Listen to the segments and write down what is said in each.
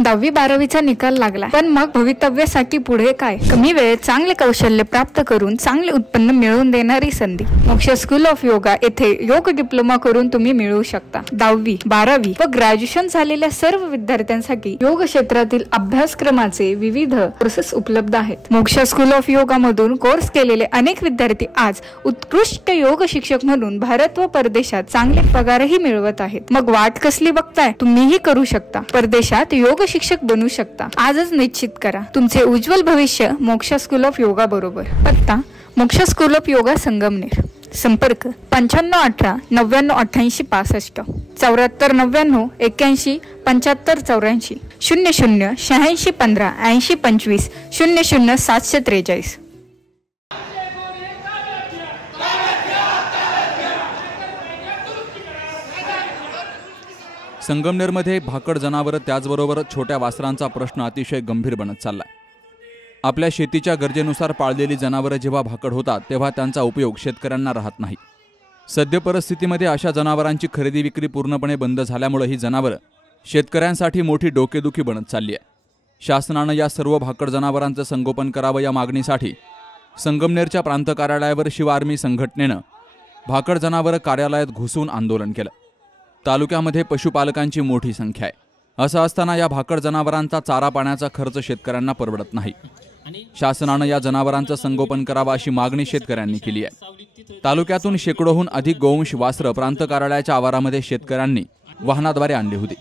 10वी-12वीचा निकाल लागला, पण मग भवितव्यासाठी पुढे काय? कमी वेळेत चांगले कौशल्य प्राप्त करून चांगले उत्पन्न मिळवून देणारी संधी मोक्ष स्कूल ऑफ योगा येथे योग डिप्लोमा करून तुम्ही मिळवू शकता। 10वी, 12वी व ग्रॅज्युएशन झालेल्या सर्व विद्यार्थ्यांसाठी योग क्षेत्रातील अभ्यासक्रमाचे विविध कोर्सेस उपलब्ध आहेत। मोक्ष स्कूल ऑफ योगा मधून कोर्स केलेले अनेक विद्यार्थी आज उत्कृष्ट योग शिक्षक म्हणून भारत व परदेशात चांगले पगारही मिळवत आहेत। मग वाट कसली बघताय? तुम्हीही करू शकता, परदेशात योग शिक्षक बनू शकता। आजच निश्चित करा तुमचे उज्ज्वल भविष्य मोक्ष स्कूल ऑफ योगा बरोबर। पत्ता: मोक्ष स्कूल ऑफ योगा संगमनेर। संपर्क: 9518 9988 65, 7499 81 75 84, 00 86 15 80 25, 00 743। संगमनेरमध्ये भाकड जनावरं त्याचबरोबर छोट्या वासरांचा प्रश्न अतिशय गंभीर बनत चाललाय। आपल्या शेतीच्या गरजेनुसार पाळलेली जनावरं जेव्हा भाकड होतात तेव्हा त्यांचा उपयोग शेतकऱ्यांना राहत नाही। सद्य परिस्थितीमध्ये अशा जनावरांची खरेदी विक्री पूर्णपणे बंद झाल्यामुळे ही जनावरं शेतकऱ्यांसाठी मोठी डोकेदुखी बनत चालली आहे। शासनानं या सर्व भाकड जनावरांचं संगोपन करावं या मागणीसाठी संगमनेरच्या प्रांत कार्यालयावर शिव आर्मी संघटनेनं भाकड जनावरं कार्यालयात घुसून आंदोलन केलं। तालुक्यामध्ये पशुपालकांची मोठी संख्या आहे। असं असताना या भाकड जनावरांचा चारा पाण्याचा खर्च शेतकऱ्यांना परवडत नाही। शासनानं या जनावरांचं संगोपन करावं अशी मागणी शेतकऱ्यांनी केली आहे। तालुक्यातून शेकडोहून अधिक गोवंश वासरं प्रांत कार्यालयाच्या आवारामध्ये शेतकऱ्यांनी वाहनाद्वारे आणली होती।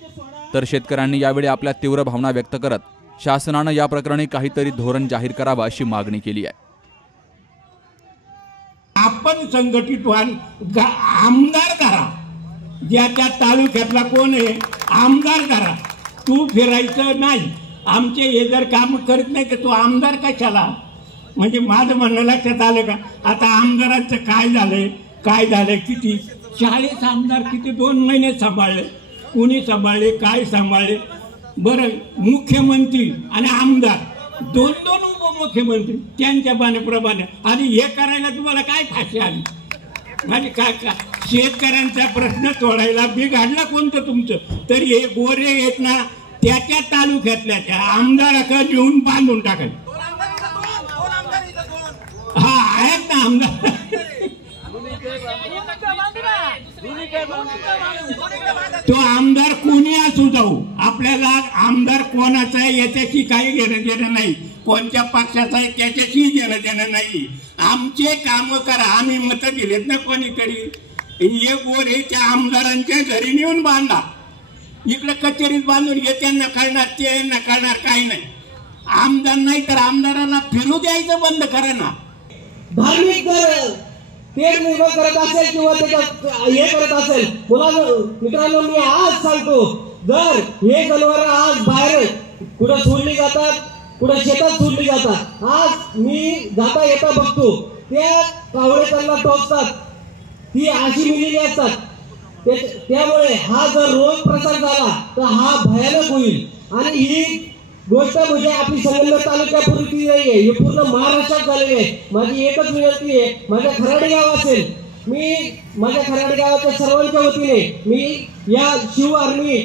तर शेतकऱ्यांनी यावेळी आपल्या तीव्र भावना व्यक्त करत शासनानं या प्रकरणी काहीतरी धोरण जाहीर करावं अशी मागणी केली आहे। आपण संघटित व्हाल, आमदार करा, ज्याच्या तालुक्यातला कोण आहे आमदार करा। तू फिरायचं नाही, आमचे हे जर काम करत नाही तर तू आमदार कशाला? म्हणजे माझं म्हणणं लक्षात आलं का? आता आमदारांचं काय झालंय किती 40 आमदार किती 2 महिने सांभाळले, कुणी सांभाळले, काय सांभाळले? बरं, मुख्यमंत्री आणि आमदार दोन उपमुख्यमंत्री त्यांच्या बाणेप्रमाणे आणि हे करायला तुम्हाला काय फाशी आली? म्हणजे काय शेतकऱ्यांचा प्रश्न सोडायला बिघाडला कोणतं तुमचं? तरी हे गोरे आहेत ना, त्याच्या तालुक्यातल्या त्या आमदाराकडे घेऊन बांधून टाकायचं। हा आहेत ना आमदार, तो आमदार कोणी असू जाऊ, आपल्याला आमदार कोणाचा आहे याच्याशी काही घेणं देणं नाही, कोणत्या पक्षाचा आहे त्याच्याशी घेणं देणं नाही। आमचे काम करा, आम्ही मत दिलेत ना कोणीतरी। हे गोरे त्या आमदारांच्या घरी नेऊन बांधा, इकडे कचेरीत बांधून हे त्यांना कळणार, ते कळणार काही नाही। आमदार नाही तर आमदारांना फिरू द्यायचं बंद करा ना। धार्मिक पेट निर्माण करत असेल किंवा हे करत असेल, मित्रांनो मी आज सांगतो, जर हे जनावर आज बाहेर कुठं सोडली जातात, कुठं शेतात सोडली जातात, आज मी जाता येता बघतो त्या कावळे त्यांना टोचतात, ती अशी मिलेली असतात। त्यामुळे हा जर रोग प्रसार झाला तर हा भयानक होईल। आणि ही गोष्ट म्हणजे आपली संगमनेर तालुक्यापुरती नाहीये, हे पूर्ण महाराष्ट्रात झालेली आहे। माझी एकच विनंती आहे, माझ्या खराडी गाव असेल, मी माझ्या खराडी गावाच्या सर्वांच्या वतीने मी या शिव आर्मी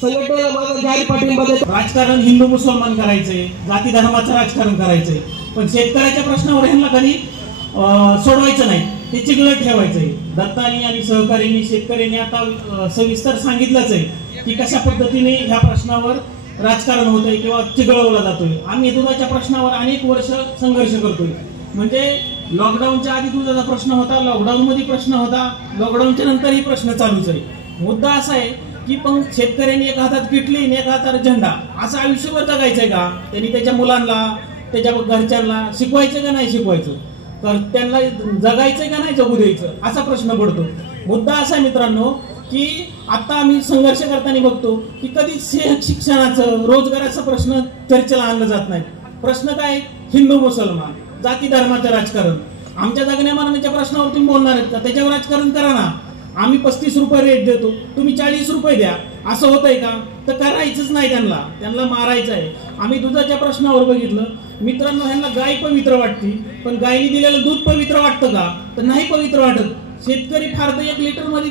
संघटनेला माझा जाहीर पाठिंबा देतो। राजकारण हिंदू मुसलमान करायचंय, जाती धर्माचं राजकारण करायचंय, पण शेतकऱ्याच्या प्रश्नावर ह्यांना कधी सोडवायचं नाही, ते चिघळत ठेवायचंय। दत्तानी आणि सहकार्यांनी शेतकऱ्यांनी आता सविस्तर सांगितलंच आहे की कशा पद्धतीने ह्या प्रश्नावर राजकारण होतंय किंवा चिघळवला जातोय। आम्ही दुधाच्या प्रश्नावर अनेक वर्ष संघर्ष करतोय। म्हणजे लॉकडाऊनच्या आधी दुधाचा प्रश्न होता, लॉकडाऊन मध्ये प्रश्न होता, लॉकडाऊनच्या नंतरही प्रश्न चालूच आहे। मुद्दा असा आहे की पण शेतकऱ्यांनी एका हातात किटली आणि एका हातात झेंडा, असं आयुष्यभर जगायचंय का? त्यांनी त्याच्या मुलांना, त्याच्या घरच्यांना शिकवायचं का नाही शिकवायचं? तर त्यांना जगायचंय का नाही जगू द्यायचं, असा प्रश्न पडतो। मुद्दा असा आहे मित्रांनो की आता आम्ही संघर्ष करताना बघतो की कधी शिक्षणाचं, रोजगाराचा प्रश्न चर्चेला आणलं जात नाही। प्रश्न काय? हिंदू मुसलमान, जाती धर्माचं राजकारण। आमच्या जगण्या मरण्याच्या प्रश्नावर तुम्ही बोलणार आहेत का? त्याच्यावर राजकारण करा ना। आम्ही 35 रुपये रेट देतो, तुम्ही 40 रुपये द्या, असं होतंय का? तर करायचंच नाही, त्यांना मारायचं आहे। आम्ही दुधाच्या प्रश्नावर बघितलं मित्रांनो, ह्यांना गाय पवित्र वाटते, पण गायीने दिलेलं दूध पवित्र वाटतं का? तर नाही पवित्र वाटत। शेतकरी फार तर 1 लिटर मध्ये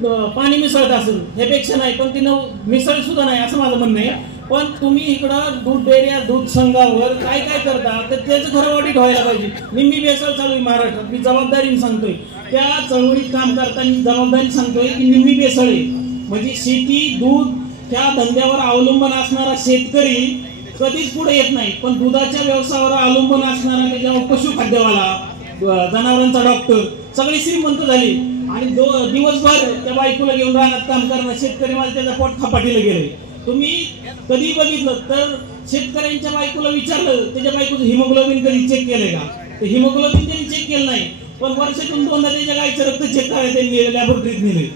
पाणी मिसळत असेल, ह्यापेक्षा नाही, पण ती मिसळ सुद्धा नाही असं माझं म्हणणं आहे। पण तुम्ही इकडं दूध डेअऱ्या दूध संघावर काय काय करता तर त्याचं खरं ऑडिट व्हायला पाहिजे. निम्मी भेसळ चालू आहे महाराष्ट्रात, मी जबाबदारीने सांगतोय. त्या चळवळीत काम करताना जबाबदारी सांगतोय की निम्मी भेसळ आहे. म्हणजे शेती दूध त्या धंद्यावर अवलंबून असणारा शेतकरी कधीच पुढे येत नाही, पण दुधाच्या व्यवसायावर अवलंबून असणारा त्याच्यावर पशुखाद्यवाला, जनावरांचा डॉक्टर सगळे श्रीमंत झाले. आणि दिवसभर त्या बायकोला घेऊन राहण्यात काम करणार शेतकरी माझं त्याचा पोट खपाटीला गेले. तुम्ही कधी बघितलं तर शेतकऱ्यांच्या बायकोला विचारलं त्याच्या बायकोचं हिमोग्लोबिन कधी चेक केलंय का, तर हिमोग्लोबिन त्यांनी चेक केलं नाही. पण वर्षातून 2दा त्याच्या गायचं रक्त चेक करायला त्यांनी लॅबोरेटरीत नेलंय.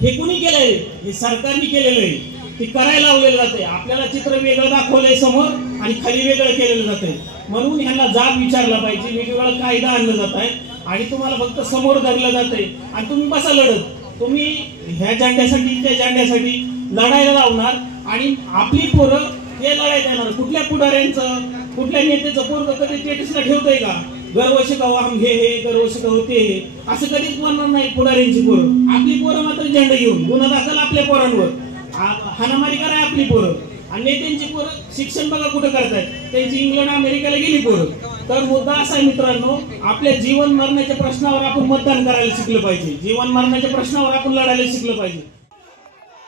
हे कुणी केलंय? हे सरकारने केलेलं आहे. ते करायला लावलेलं जाते. आपल्याला चित्र वेगळं दाखवलंय समोर आणि खाली वेगळं केलेलं जातंय. म्हणून ह्यांना जाब विचारला पाहिजे. वेगवेगळा कायदा आणला जात आहे आणि तुम्हाला फक्त समोर धरलं जातंय आणि तुम्ही बसा लढत. तुम्ही ह्या झेंड्यासाठी त्या झेंड्यासाठी लढायला लावणार आणि आपली पोरं हे लढायला येणार. कुठल्या पुढाऱ्यांचं कुठल्या नेत्याचं पोरं कधी स्टेटसला ठेवतंय का? गर्व शिकावं आम हे गर्व शिकावं ते हे असं कधीच म्हणणार नाही पुढाऱ्यांची पोरं. आपली पोरं मात्र झेंडा घेऊन गुन्हा दाखल आपल्या पोरांवर हाणामारी कराय आपली पोरं. आणि नेत्यांची पोरं शिक्षण बघा कुठं करतायत, त्यांची इंग्लंड अमेरिकेला गेली पोरं. तर मुद्दा असा आहे मित्रांनो, आपल्या जीवन मरणाच्या प्रश्नावर आपण मतदान करायला शिकलं पाहिजे. जीवन मरणाच्या प्रश्नावर आपण लढायला शिकलं पाहिजे.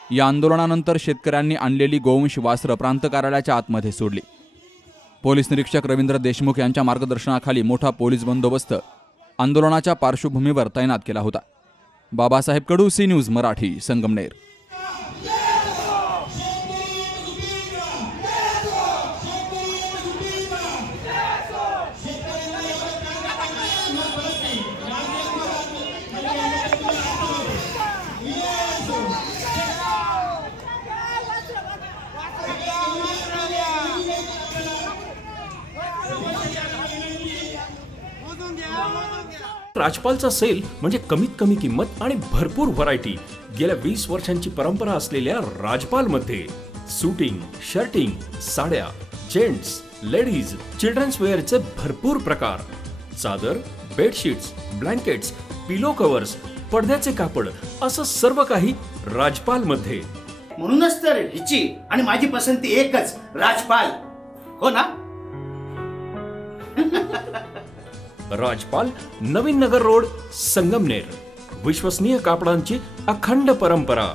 या आंदोलनानंतर शेतकऱ्यांनी आणलेली गोवंश वासरं प्रांत कार्यालयाच्या आतमध्ये सोडली. पोलीस निरीक्षक रवींद्र देशमुख यांच्या मार्गदर्शनाखाली मोठा पोलीस बंदोबस्त आंदोलनाच्या पार्श्वभूमीवर तैनात केला होता. Babasaheb Kadu, C news Marathi, Sangamner. राजपालचा सेल म्हणजे कमीत कमी किंमत आणि भरपूर व्हरायटी. गेल्या 20 वर्षांची परंपरा असलेल्या राजपालमध्ये सूटिंग, शर्टिंग, साड्या, जेंट्स, लेडीज, चिल्ड्रन्स वेअरचे भरपूर प्रकार. चादर, बेडशीट्स, ब्लँकेट्स, पिलो कव्हर्स, पडद्याचे कापड असं सर्व काही राजपालमध्ये. म्हणूनच तर हिची आणि माझी पसंती एकच, राजपाल. हो ना? राजपाल, नवीन नगर रोड, संगमनेर. विश्वसनीय कापडांची अखंड परंपरा.